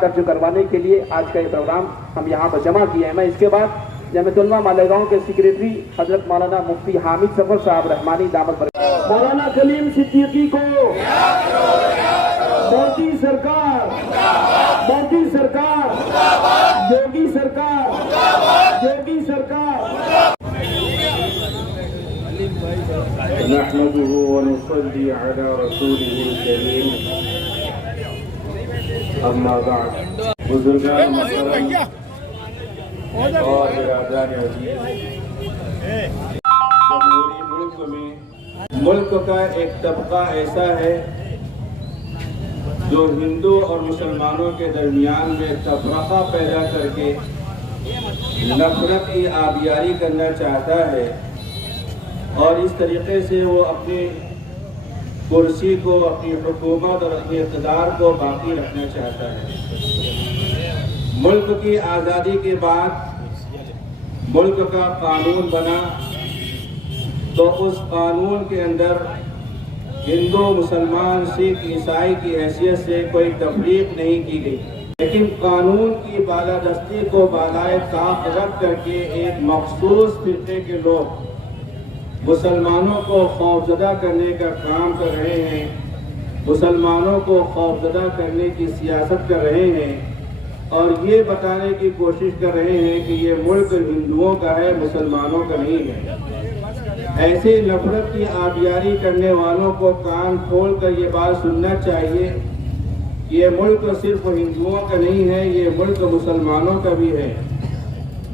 درج کروانے کے لیے آج کا یہ پروگرام ہم یہاں پر جمع کیے ہیں۔ میں اس کے بعد جامعۃ علماء مالیگاؤں کے سیکریٹری حضرت مولانا مفتی حامد سفر صاحب رحمانی دامت برکاتہ، مولانا کلیم صدیقی کو مودی سرکار، مودی سرکار، یوگی سرکار، یوگی سرکار۔ نحمده ونصلي على رسوله الكريم، اما بعد۔ بزرگان محترم اور برادران عزیز، جمہوری ملک میں ملک کا ایک طبقہ ایسا ہے جو ہندو اور مسلمانوں کے درمیان میں تفرقہ پیدا کر کے نفرت کی آبیاری کرنا چاہتا ہے، اور اس طریقے سے وہ اپنی کرسی کو، اپنی حکومت اور اپنے اقتدار کو باقی رکھنا چاہتا ہے۔ ملک کی آزادی کے بعد ملک کا قانون بنا تو اس قانون کے اندر ہندو، مسلمان، سکھ، عیسائی کی حیثیت سے کوئی تفریق نہیں کی گئی، لیکن قانون کی بالادستی کو بالائے طاق رکھ کر کے ایک مخصوص فرقے کے لوگ مسلمانوں کو خوفزدہ کرنے کا کام کر رہے ہیں، مسلمانوں کو خوفزدہ کرنے کی سیاست کر رہے ہیں، اور یہ بتانے کی کوشش کر رہے ہیں کہ یہ ملک ہندوؤں کا ہے، مسلمانوں کا نہیں ہے۔ ایسے نفرت کی آبیاری کرنے والوں کو کان کھول کر یہ بات سننا چاہیے کہ یہ ملک صرف ہندوؤں کا نہیں ہے، یہ ملک مسلمانوں کا بھی ہے۔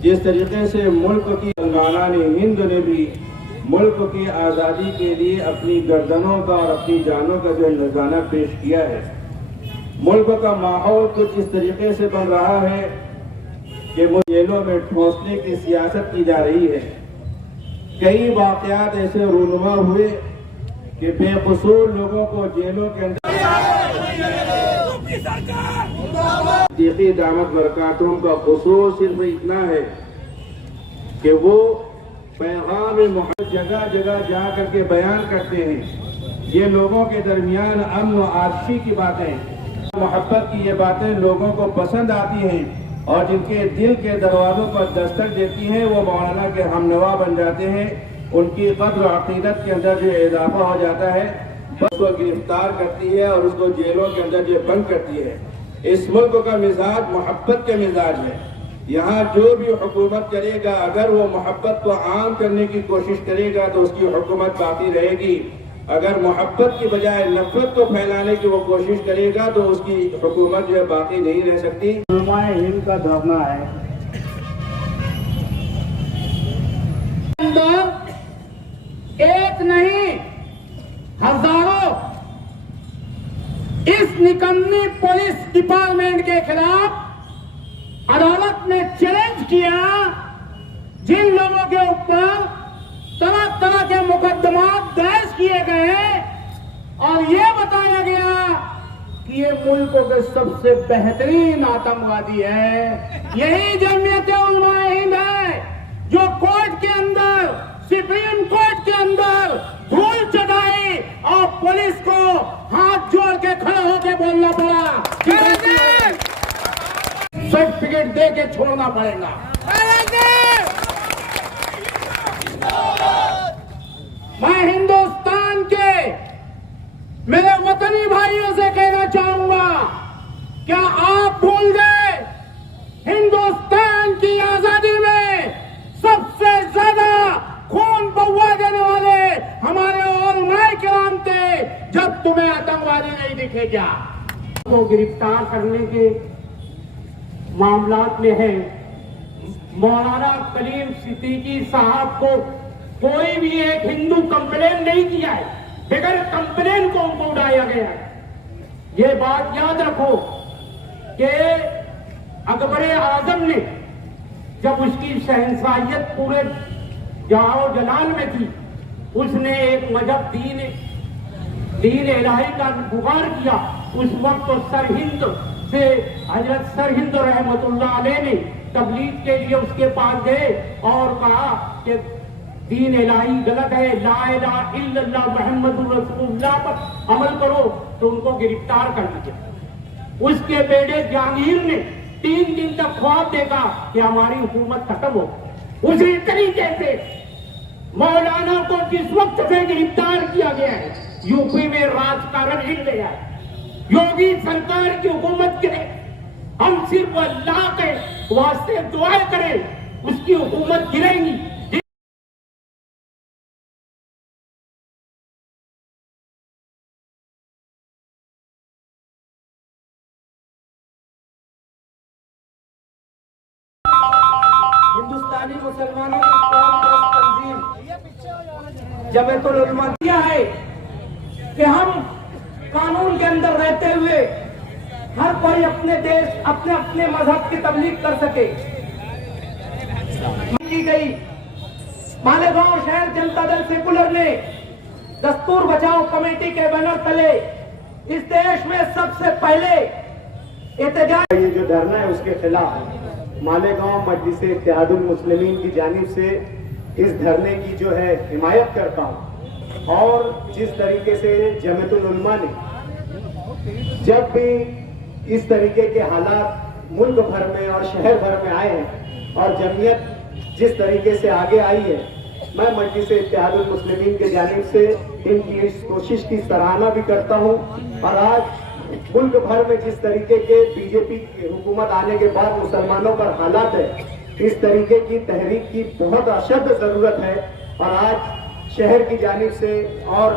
جس طریقے سے ملک کی مسلمانان ہند نے بھی ملک کی آزادی کے لیے اپنی گردنوں کا اور اپنی جانوں کا جو نذرانہ پیش کیا ہے، ملک کا ماحول کچھ اس طریقے سے بن رہا ہے کہ وہ جیلوں میں ٹھونسنے کی سیاست کی جا رہی ہے۔ کئی واقعات ایسے رونما ہوئے کہ بے قصور لوگوں کو جیلوں کے اندر صدیقی دامت برکاتہم کا قصور صرف اتنا ہے کہ وہ پیغام محمد جگہ جگہ جا کر کے بیان کرتے ہیں۔ یہ لوگوں کے درمیان امن و آشتی کی باتیں، محبت کی یہ باتیں لوگوں کو پسند آتی ہیں، اور جن کے دل کے دروازوں پر دستک دیتی ہیں وہ مولانا کے ہمنوا بن جاتے ہیں۔ ان کی قدر و عقیدت کے اندر جو اضافہ ہو جاتا ہے، اس کو گرفتار کرتی ہے اور اس کو جیلوں کے اندر جو بند کرتی ہے۔ اس ملک کا مزاج محبت کا مزاج ہے۔ یہاں جو بھی حکومت کرے گا، اگر وہ محبت کو عام کرنے کی کوشش کرے گا تو اس کی حکومت باقی رہے گی، اگر محبت کی بجائے نفرت کو پھیلانے کی وہ کوشش کرے گا تو اس کی حکومت جو ہے باقی نہیں رہ سکتی۔ علماء ہند کا دھرنا ہے، ایک نہیں ہزاروں اس نکمی پولیس ڈپارٹمنٹ کے خلاف عدالت نے چیلنج کیا، جن لوگوں کے اوپر طرح طرح کے مقدمات درج کیے گئے، اور یہ بتایا گیا کہ یہ ملک کے سب سے بہترین آتنکوادی ہے۔ یہی جمعیت علماء ہند ہے جو کورٹ کے اندر، سپریم کورٹ کے اندر دھول چٹائی اور پولیس کو ہاتھ جوڑ کے کھڑے ہو کے بولنا پڑا، سرٹیفکیٹ دے کے چھوڑنا پڑے گا۔ میں ہندوستان کے میرے وطنی بھائیوں سے کہنا چاہوں گا، کیا آپ بھول گئے ہندوستان کی آزادی میں سب سے زیادہ خون بہوا دینے والے ہمارے علماء کرام تھے، جب تمہیں آتنکوادی نہیں دکھے کیا؟ کو گرفتار کرنے کے معاملات میں ہے، مولانا کلیم صدیقی صاحب کو کوئی بھی ایک ہندو کمپلین نہیں کیا ہے، بغیر کمپلین کو ان کو اڑایا گیا ہے۔ یہ بات یاد رکھو کہ اکبر اعظم نے جب اس کی شہنشاہیت پورے جاؤ جلال میں تھی، اس نے ایک مذہب دین الہی کا پکار کیا۔ اس وقت تو سرہند سے حضرت سرہند رحمت اللہ علیہ نے تبلیغ کے لیے اس کے پاس گئے اور کہا کہ دین الہی غلط ہے، لا الہ الا اللہ محمد رسول اللہ پر عمل کرو، تو ان کو گرفتار کر لیا۔ اس کے بیٹے جہانگیر نے 3 دن تک خواب دیکھا کہ ہماری حکومت ختم ہو. اسی طریقے سے مولانا کو جس وقت سے گرفتار کیا گیا ہے یو پی میں راجکارن ہل گیا ہے. یوگی سرکار کی حکومت کے لیے ہم صرف اللہ کے واسطے دعا کریں, اس کی حکومت گرے گی. ہندوستانی مسلمانوں کی قوم پرست تنظیم جمعیت العلماء کیا ہے کہ ہم قانون کے اندر رہتے ہوئے ہر کوئی اپنے دیش اپنے اپنے مذہب کی تبلیغ کر سکے. کی گئی مالیگاؤں شہر جنتا دل سیکولر نے دستور بچاؤ کمیٹی کے بینر تلے اس دیش میں سب سے پہلے احتجاج. یہ جو دھرنا ہے اس کے خلاف مالیگاؤں مجلس اتحاد المسلمین کی جانب سے اس دھرنے کی جو ہے حمایت کرتا ہوں. اور جس طریقے سے جمعیت العلماء نے جب بھی اس طریقے کے حالات ملک بھر میں اور شہر بھر میں آئے ہیں اور جمعیت جس طریقے سے آگے آئی ہے, میں مجلس اتحاد المسلمین کی جانب سے ان کی اس کوشش کی سراہنا بھی کرتا ہوں. اور آج ملک بھر میں جس طریقے کے بی جے پی کی حکومت آنے کے بعد مسلمانوں پر حالات ہے, اس طریقے کی تحریک کی بہت اشد ضرورت ہے. اور آج شہر کی جانب سے اور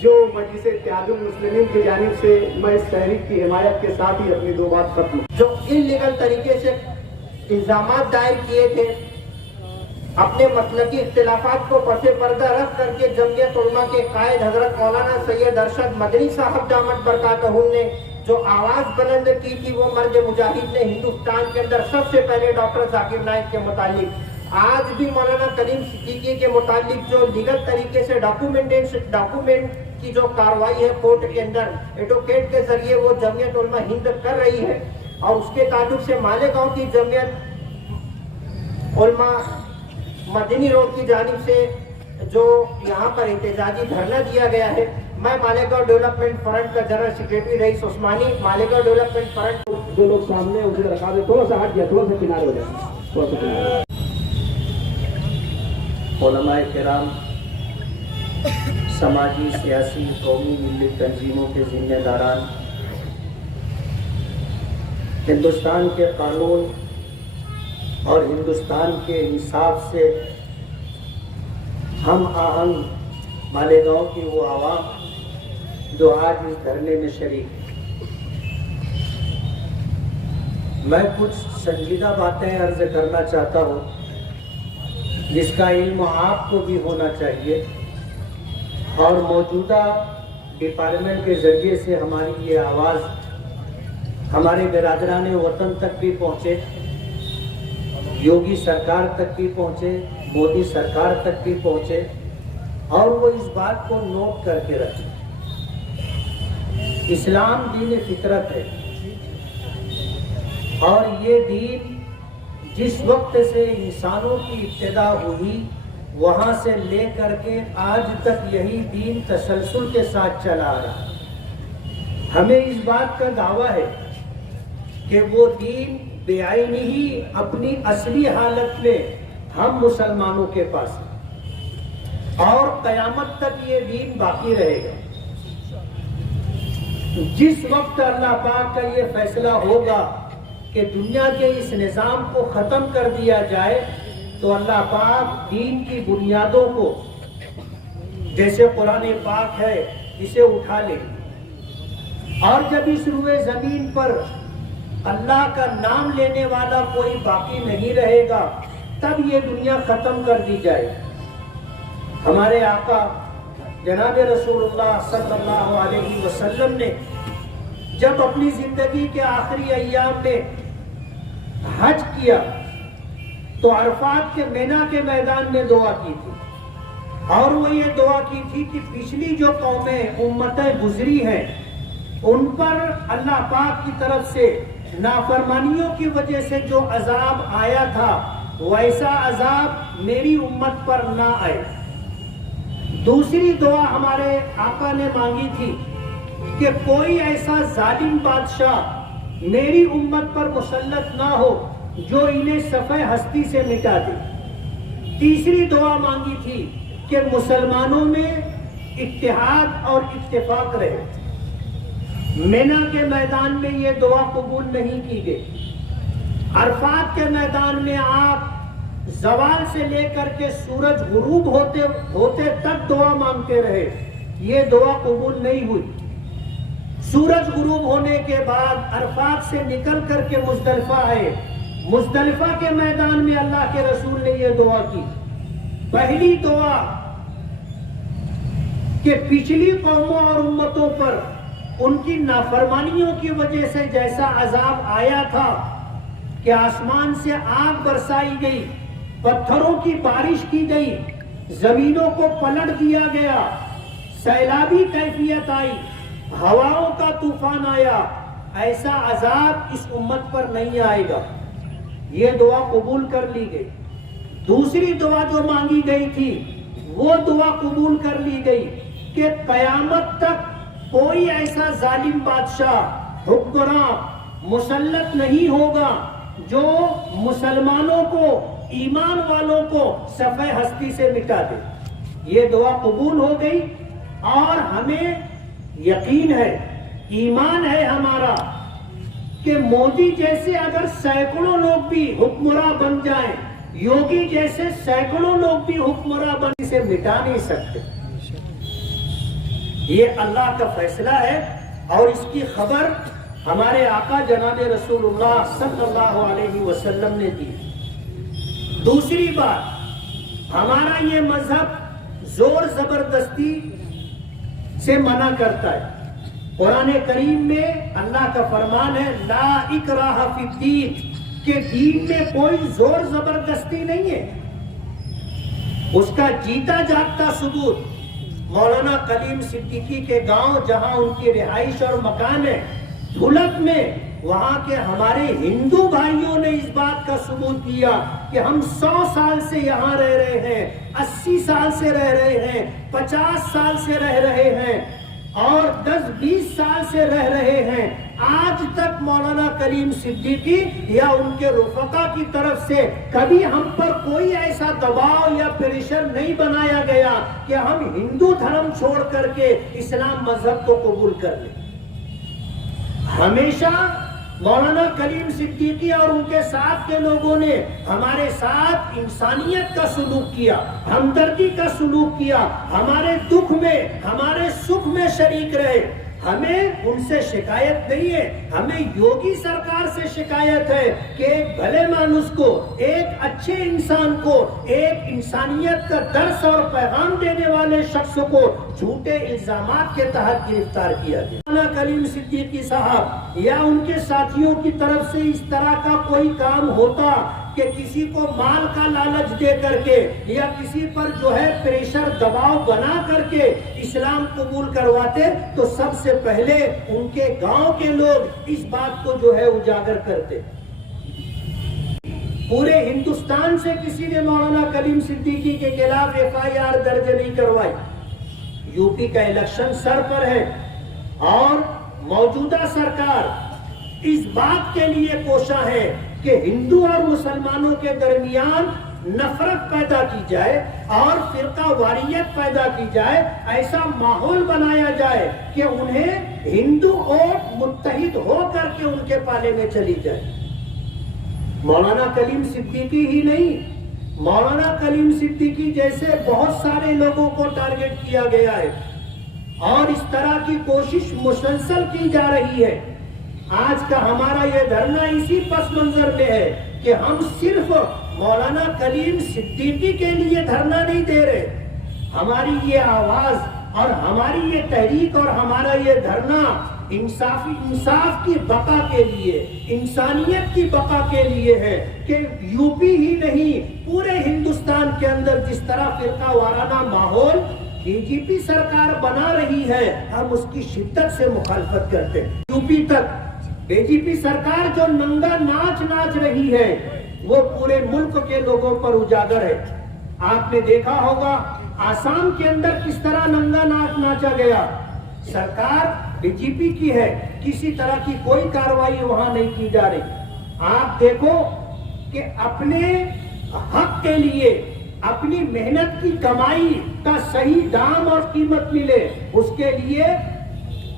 جو مجلس اتحاد المسلمین کی جانب سے میں اس تحریک کی حمایت کے ساتھ ہی اپنی 2 بات ختم. جو ان لیگل طریقے سے الزامات دائر کیے تھے, اپنے مسلکی اختلافات کو پس پردہ رکھ کر کے جمعیت علماء کے قائد حضرت مولانا سید ارشد مدنی صاحب دامت برکاتہ نے جو آواز بلند کی تھی, وہ مرد مجاہد نے ہندوستان کے اندر سب سے پہلے ڈاکٹر ذاکر نائک کے متعلق, آج بھی مولانا کریم صدیقی کے متعلق جو لیگل طریقے سے ڈاکومنٹ کی جو کاروائی ہے کورٹ کے اندر ایڈوکیٹ کے ذریعے وہ جمعیت علماء ہند کر رہی ہے. اور اس کے تعلق سے مالیگاؤں کی جمعیت علماء مدنی روڈ کی جانب سے جو یہاں پر احتجاجی دھرنا دیا گیا ہے, میں مالیگاؤں ڈیولپمنٹ فرنٹ کا جنرل سیکریٹری رئیس عثمانی, مالیگاؤں ڈیولپمنٹ فرنٹ. جو لوگ سامنے اسے رکھا دے, تھوڑا سا ہٹ گیا, تھوڑا سا کنارے ہو جائے, تھوڑا سا کنارے. علماء کرام, سماجی, سیاسی, قومی, ملی تنظیموں کے ذمہ داران, ہندوستان کے قانون اور ہندوستان کے انصاف سے ہم آہنگ مالیگاؤں کی وہ عوام جو آج اس دھرنے میں شریک ہیں. میں کچھ سنجیدہ باتیں عرض کرنا چاہتا ہوں جس کا علم آپ کو بھی ہونا چاہیے, اور موجودہ ڈپارٹمنٹ کے ذریعے سے ہماری یہ آواز ہمارے برادران وطن تک بھی پہنچے, یوگی سرکار تک بھی پہنچے, مودی سرکار تک بھی پہنچے, اور وہ اس بات کو نوٹ کر کے رکھیں. اسلام دین فطرت ہے, اور یہ دین جس وقت سے انسانوں کی ابتدا ہوئی وہاں سے لے کر کے آج تک یہی دین تسلسل کے ساتھ چلا آ رہا. ہمیں اس بات کا دعویٰ ہے کہ وہ دین بے عینی ہی اپنی اصلی حالت میں ہم مسلمانوں کے پاس ہے اور قیامت تک یہ دین باقی رہے گا. جس وقت اللہ پاک کا یہ فیصلہ ہوگا کہ دنیا کے اس نظام کو ختم کر دیا جائے تو اللہ پاک دین کی بنیادوں کو جیسے قرآن پاک ہے اسے اٹھا لے, اور جب اس روئے زمین پر اللہ کا نام لینے والا کوئی باقی نہیں رہے گا تب یہ دنیا ختم کر دی جائے. ہمارے آقا جناب رسول اللہ صلی اللہ علیہ وسلم نے جب اپنی زندگی کے آخری ایام میں حج کیا تو عرفات کے مینا کے میدان میں دعا کی تھی, اور وہ یہ دعا کی تھی کہ پچھلی جو قومیں امتیں گزری ہیں ان پر اللہ پاک کی طرف سے نافرمانیوں کی وجہ سے جو عذاب آیا تھا ویسا عذاب میری امت پر نہ آئے. دوسری دعا ہمارے آقا نے مانگی تھی کہ کوئی ایسا ظالم بادشاہ मेरी उम्मत पर मुसल्लत ना हो जो इन्हें सफ़े हस्ती से मिटा दे। तीसरी दुआ मांगी थी कि मुसलमानों में इत्तेहाद और इत्तेफाक रहे। मिना के मैदान में ये दुआ कबूल नहीं की गई। अरफात के मैदान में आप ज़वाल से लेकर के सूरज गुरूब होते होते तक दुआ मांगते रहे, ये दुआ कबूल नहीं हुई। सूरज गुरूब होने के बाद अरफात से निकल करके मुज़दलिफा आए। मुज़दलिफा के मैदान में अल्लाह के रसूल ने ये दुआ की। पहली दुआ कि पिछली कौमों और उम्मतों पर उनकी नाफरमानियों की वजह से जैसा अजाब आया था कि आसमान से आग बरसाई गई, पत्थरों की बारिश की गई, जमीनों को पलट दिया गया, सैलाबी कैफियत आई, हवाओं का तूफान आया, ऐसा अजाब इस उम्मत पर नहीं आएगा। ये दुआ कबूल कर ली गई। दूसरी दुआ जो मांगी गई थी वो दुआ कबूल कर ली गई कि कयामत तक कोई ऐसा जालिम बादशाह हुक्मरान मुसल्लत नहीं होगा जो मुसलमानों को, ईमान वालों को सफ़े हस्ती से मिटा दे। ये दुआ कबूल हो गई और हमें यकीन है, ईमान है हमारा कि मोदी जैसे अगर सैकड़ों लोग भी हुक्मरान बन जाएं, योगी जैसे सैकड़ों लोग भी हुक्मरान बन से मिटा नहीं सकते। ये अल्लाह का फैसला है और इसकी खबर हमारे आका जनाब रसूलुल्लाह सल्लल्लाहु अलैहि वसल्लम ने दी। दूसरी बात, हमारा ये मजहब जोर जबरदस्ती से मना करता है। कुरान करीम में अल्लाह का फरमान है, ला इकराहा फिद्दीन, के दीन में कोई जोर जबरदस्ती नहीं है। उसका जीता जागता सबूत मौलाना कलीम सिद्दीकी के गांव जहां उनकी रिहाइश और मकान है, धुलक में, वहां के हमारे हिंदू भाइयों ने इस बात का सबूत दिया कि हम 100 साल से यहाँ रह रहे हैं, 80 साल से रह रहे हैं, 50 साल से रह रहे हैं और 10-20 साल से रह रहे हैं। आज तक मौलाना कलीम सिद्दीकी या उनके रुफका की तरफ से कभी हम पर कोई ऐसा दबाव या प्रेशर नहीं बनाया गया कि हम हिंदू धर्म छोड़ करके इस्लाम मजहब को कबूल कर लें। हमेशा मौलाना कलीम सिद्दीकी और उनके साथ के लोगों ने हमारे साथ इंसानियत का सलूक किया, हमदर्दी का सलूक किया, हमारे दुख में, हमारे सुख में शरीक रहे। हमें उनसे शिकायत नहीं है, हमें योगी सरकार से शिकायत है कि एक भले मानुस को, एक अच्छे इंसान को, एक इंसानियत का दर्स और पैगाम देने वाले शख्स को झूठे इल्जामात के तहत गिरफ्तार किया गया। मौलाना कलीम सिद्दीकी साहब या उनके साथियों की तरफ से इस तरह का कोई काम होता कि किसी को माल का लालच दे करके या किसी पर जो है प्रेशर दबाव बना करके इस्लाम कबूल करवाते, तो सबसे पहले उनके गांव के लोग इस बात को जो है उजागर करते। पूरे हिंदुस्तान से किसी ने मौलाना कलीम सिद्दीकी के खिलाफ FIR दर्ज नहीं करवाई। यूपी का इलेक्शन सर पर है और मौजूदा सरकार इस बात के लिए कोशा है कि हिंदू और मुसलमानों के दरमियान नफरत पैदा की जाए और फिरका वारियत पैदा की जाए, ऐसा माहौल बनाया जाए कि उन्हें हिंदू वोट मुत्तहिद होकर के उनके पाले में चली जाए। मौलाना कलीम सिद्दीकी ही नहीं, मौलाना कलीम सिद्दीकी जैसे बहुत सारे लोगों को टारगेट किया गया है और इस तरह की कोशिश मुसलसल की जा रही है। आज का हमारा ये धरना इसी पस मंजर में है कि हम सिर्फ मौलाना कलीम सिद्दीकी के लिए धरना नहीं दे रहे। हमारी ये आवाज और हमारी ये तहरीक और हमारा ये धरना इंसाफ की बका के लिए, इंसानियत की बका के लिए है कि यूपी ही नहीं पूरे हिंदुस्तान के अंदर जिस तरह फिरका वाराना माहौल बीजेपी सरकार बना रही है, हम उसकी शिद्दत से मुखालफत करते हैं। यूपी तक बीजेपी सरकार जो नंगा नाच नाच रही है वो पूरे मुल्क के लोगों पर उजागर है। आपने देखा होगा आसाम के अंदर किस तरह नंगा नाच नाचा गया। सरकार बीजेपी की है किसी तरह की कोई कार्रवाई वहां नहीं की जा रही। आप देखो कि अपने हक के लिए अपनी मेहनत की कमाई का सही दाम और कीमत मिले, उसके लिए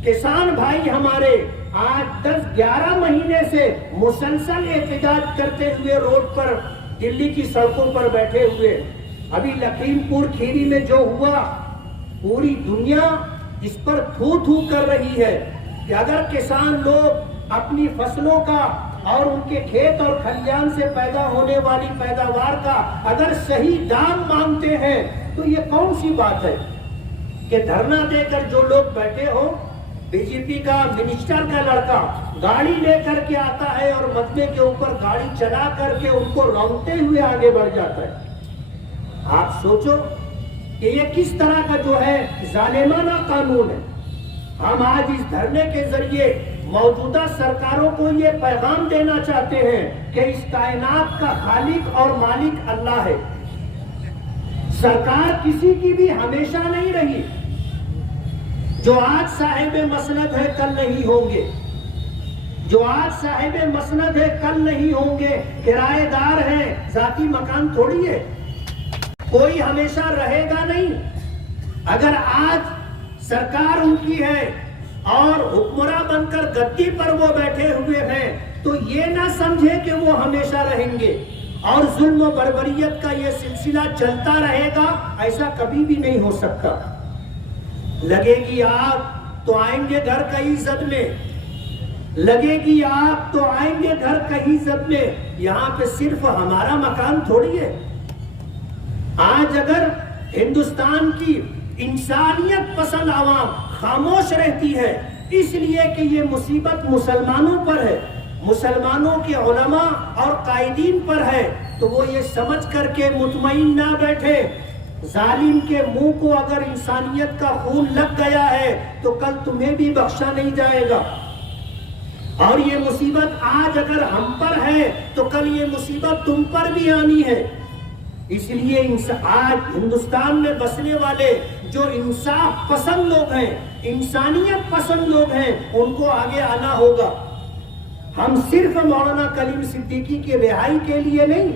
किसान भाई हमारे आज 10-11 महीने से मुसलसल एहतजाज करते हुए रोड पर दिल्ली की सड़कों पर बैठे हुए। अभी लखीमपुर खीरी में जो हुआ, पूरी दुनिया इस पर थू थू कर रही है कि अगर किसान लोग अपनी फसलों का और उनके खेत और खलियान से पैदा होने वाली पैदावार का अगर सही दाम मांगते हैं तो ये कौन सी बात है कि धरना देकर जो लोग बैठे हो, बीजेपी का मिनिस्टर का लड़का गाड़ी लेकर के आता है और मदमे के ऊपर गाड़ी चला करके उनको रौंदते हुए आगे बढ़ जाता है। आप सोचो कि ये किस तरह का जो है जालिमाना कानून है। हम आज इस धरने के जरिए मौजूदा सरकारों को ये पैगाम देना चाहते हैं कि इस कायनात का खालिक और मालिक अल्लाह है। सरकार किसी की भी हमेशा नहीं रही। जो आज साहिब मसनद है कल नहीं होंगे, जो आज साहिब मसनद है कल नहीं होंगे, किराएदार हैं, जाती मकान थोड़ी है, कोई हमेशा रहेगा नहीं। अगर आज सरकार उनकी है और हुक्मरान बनकर गद्दी पर वो बैठे हुए हैं तो ये ना समझे कि वो हमेशा रहेंगे और जुल्म बर्बरियत का ये सिलसिला चलता रहेगा, ऐसा कभी भी नहीं हो सकता। लगेगी आग तो आएंगे घर कई इज्जत में, लगेगी आग तो आएंगे घर कई इज्जत में। यहाँ पे सिर्फ हमारा मकान थोड़ी है। आज अगर हिंदुस्तान की इंसानियत पसंद आवाम खामोश रहती है इसलिए कि ये मुसीबत मुसलमानों पर है, मुसलमानों के उलमा और कायदीन पर है, तो वो ये समझ करके मुतमईन ना बैठे। जालिम के मुंह को अगर इंसानियत का खून लग गया है तो कल तुम्हें भी बख्शा नहीं जाएगा। और ये मुसीबत आज अगर हम पर है तो कल ये मुसीबत तुम पर भी आनी है। इसलिए आज हिंदुस्तान में बसने वाले जो इंसाफ पसंद लोग हैं, इंसानियत पसंद लोग हैं, उनको आगे आना होगा। हम सिर्फ मौलाना कलीम सिद्दीकी की रिहाई के लिए नहीं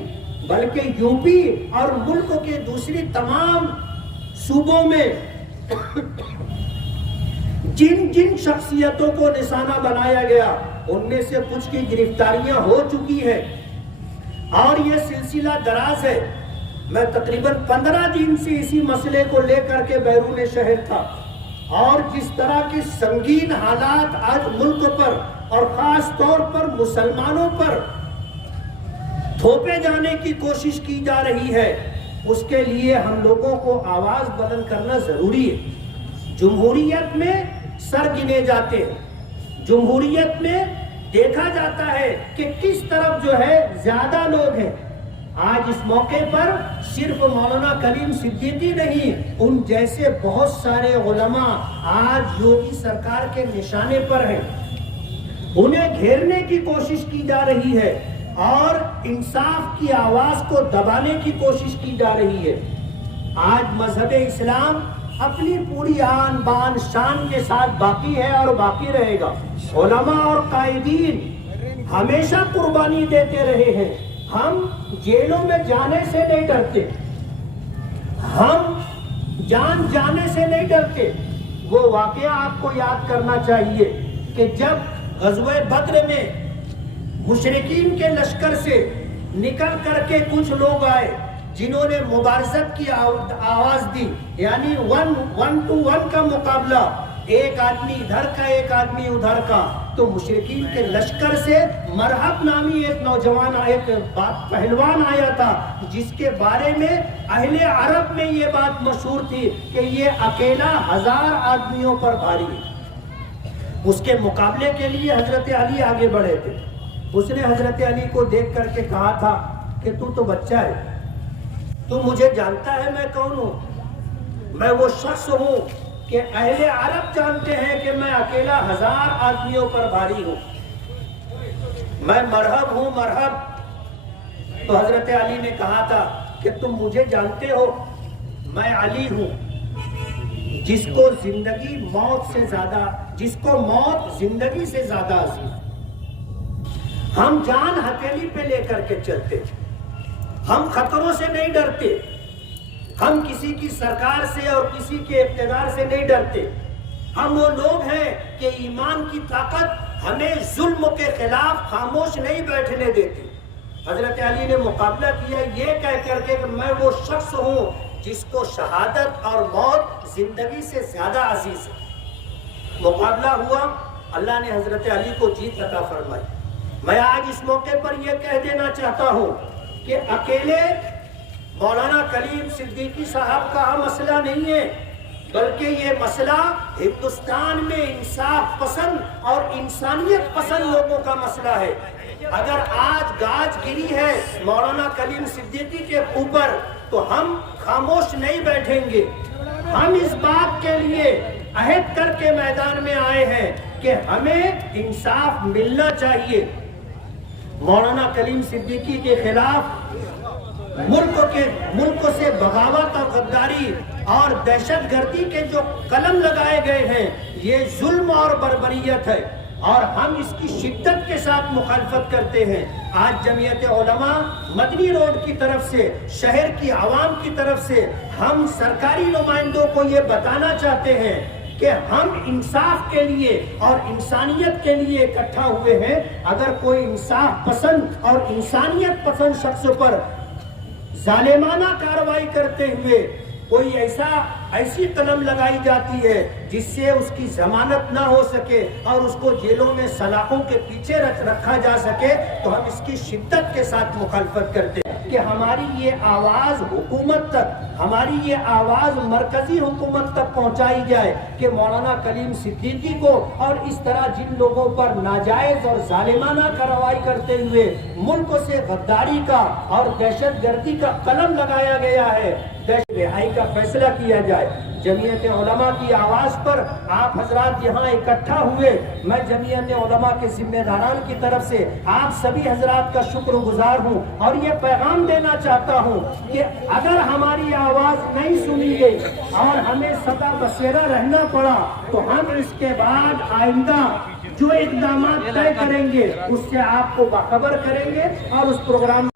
बल्कि यूपी और मुल्क के दूसरी तमाम सूबों में जिन जिन शख्सियतों को निशाना बनाया गया उनमें से कुछ की गिरफ्तारियां हो चुकी है और ये सिलसिला दराज है। मैं तकरीबन 15 दिन से इसी मसले को लेकर के बैरून शहर था और जिस तरह के संगीन हालात आज मुल्क पर और खास तौर पर मुसलमानों पर थोपे जाने की कोशिश की जा रही है, उसके लिए हम लोगों को आवाज बुलंद करना जरूरी है। जमहूरियत में सर गिने जाते हैं, जमहूरियत में देखा जाता है कि किस तरफ जो है ज्यादा लोग हैं। आज इस मौके पर सिर्फ मौलाना कलीम सिद्दीकी नहीं, उन जैसे बहुत सारे उलमा आज योगी सरकार के निशाने पर हैं। उन्हें घेरने की कोशिश की जा रही है और इंसाफ की आवाज को दबाने की कोशिश की जा रही है। आज मजहब इस्लाम अपनी पूरी आन बान शान के साथ बाकी है और बाकी रहेगा। उलमा और कायदीन हमेशा कुर्बानी देते रहे हैं। हम जेलों में जाने से नहीं डरते, हम जान जाने से नहीं डरते। वो वाकया आपको याद करना चाहिए कि जब ग़ज़वे बद्र में मुशरिकीन के लश्कर से निकल करके कुछ लोग आए जिन्होंने मुबारज़त की आवाज दी, यानी 1-1 का मुकाबला, एक आदमी इधर का एक आदमी उधर का, तो मुशरिकीन के लश्कर से मरहब नामी एक नौजवान, एक पहलवान आया था जिसके बारे में अहले अरब में ये बात मशहूर थी कि ये अकेला 1000 आदमियों पर भारी है। उसके मुकाबले के लिए हजरत अली आगे बढ़े थे। उसने हजरत अली को देख करके कहा था कि तू तो बच्चा है, तू मुझे जानता है मैं कौन हूँ। मैं वो शख्स हूँ कि अहले अरब जानते हैं कि मैं अकेला 1000 आदमियों पर भारी हूँ, मैं मरहब हूँ मरहब। तो हजरत अली ने कहा था कि तुम मुझे जानते हो, मैं अली हूँ। जिसको मौत जिंदगी से ज्यादा अजीज। हम जान हथेली पे लेकर के चलते, हम खतरों से नहीं डरते, हम किसी की सरकार से और किसी के इक़्तिदार से नहीं डरते। हम वो लोग हैं कि ईमान की ताकत हमें जुल्म के खिलाफ खामोश नहीं बैठने देती। हजरत अली ने मुकाबला किया ये कह करके कि मैं वो शख्स हूँ जिसको शहादत और मौत जिंदगी से ज्यादा अजीज है। मुकाबला हुआ, अल्लाह ने हजरत अली को जीत अता फरमाई। मैं आज इस मौके पर यह कह देना चाहता हूँ कि अकेले मौलाना कलीम सिद्दीकी साहब का मसला नहीं है, बल्कि ये मसला हिंदुस्तान में इंसाफ पसंद और इंसानियत पसंद लोगों का मसला है। अगर आज गाज गिरी है मौलाना कलीम सिद्दीकी के ऊपर तो हम खामोश नहीं बैठेंगे। हम इस बात के लिए अहद करके मैदान में आए हैं कि हमें इंसाफ मिलना चाहिए। मौलाना कलीम सिद्दीकी के खिलाफ मुल्क से बगावत और गद्दारी और दहशतगर्दी के जो कलम लगाए गए हैं, ये जुल्म और बर्बरियत है और हम इसकी शिद्दत के साथ मुखालफत करते हैं। आज जमीयत उलमा मदनी रोड की तरफ से, शहर की आवाम की तरफ से हम सरकारी नुमाइंदों को ये बताना चाहते हैं कि हम इंसाफ के लिए और इंसानियत के लिए इकट्ठा हुए हैं। अगर कोई इंसाफ पसंद और इंसानियत पसंद शख्स पर जालिमाना कार्रवाई करते हुए कोई ऐसी कलम लगाई जाती है जिससे उसकी जमानत ना हो सके और उसको जेलों में सलाखों के पीछे रखा जा सके, तो हम इसकी शिद्दत के साथ मुखालफत करते हैं कि हमारी ये आवाज हुकूमत तक, हमारी ये आवाज मरकजी हुकूमत तक पहुंचाई जाए कि मौलाना कलीम सिद्दीकी को और इस तरह जिन लोगों पर नाजायज और जालिमाना कार्रवाई करते हुए मुल्क से गद्दारी का और दहशतगर्दी का कलम लगाया गया है, रिहाई का फैसला किया जाए। जमीयत उलमा की आवाज पर आप हजरात यहाँ इकट्ठा हुए, मैं जमीयत उलमा के जिम्मेदारान की तरफ से आप सभी हजरात का शुक्रगुजार हूँ और ये पैगाम देना चाहता हूँ कि अगर हमारी आवाज नहीं सुनी गई और हमें सदा बसेरा रहना पड़ा तो हम इसके बाद आइंदा जो इक़दाम तय करेंगे उससे आपको बाखबर करेंगे और उस प्रोग्राम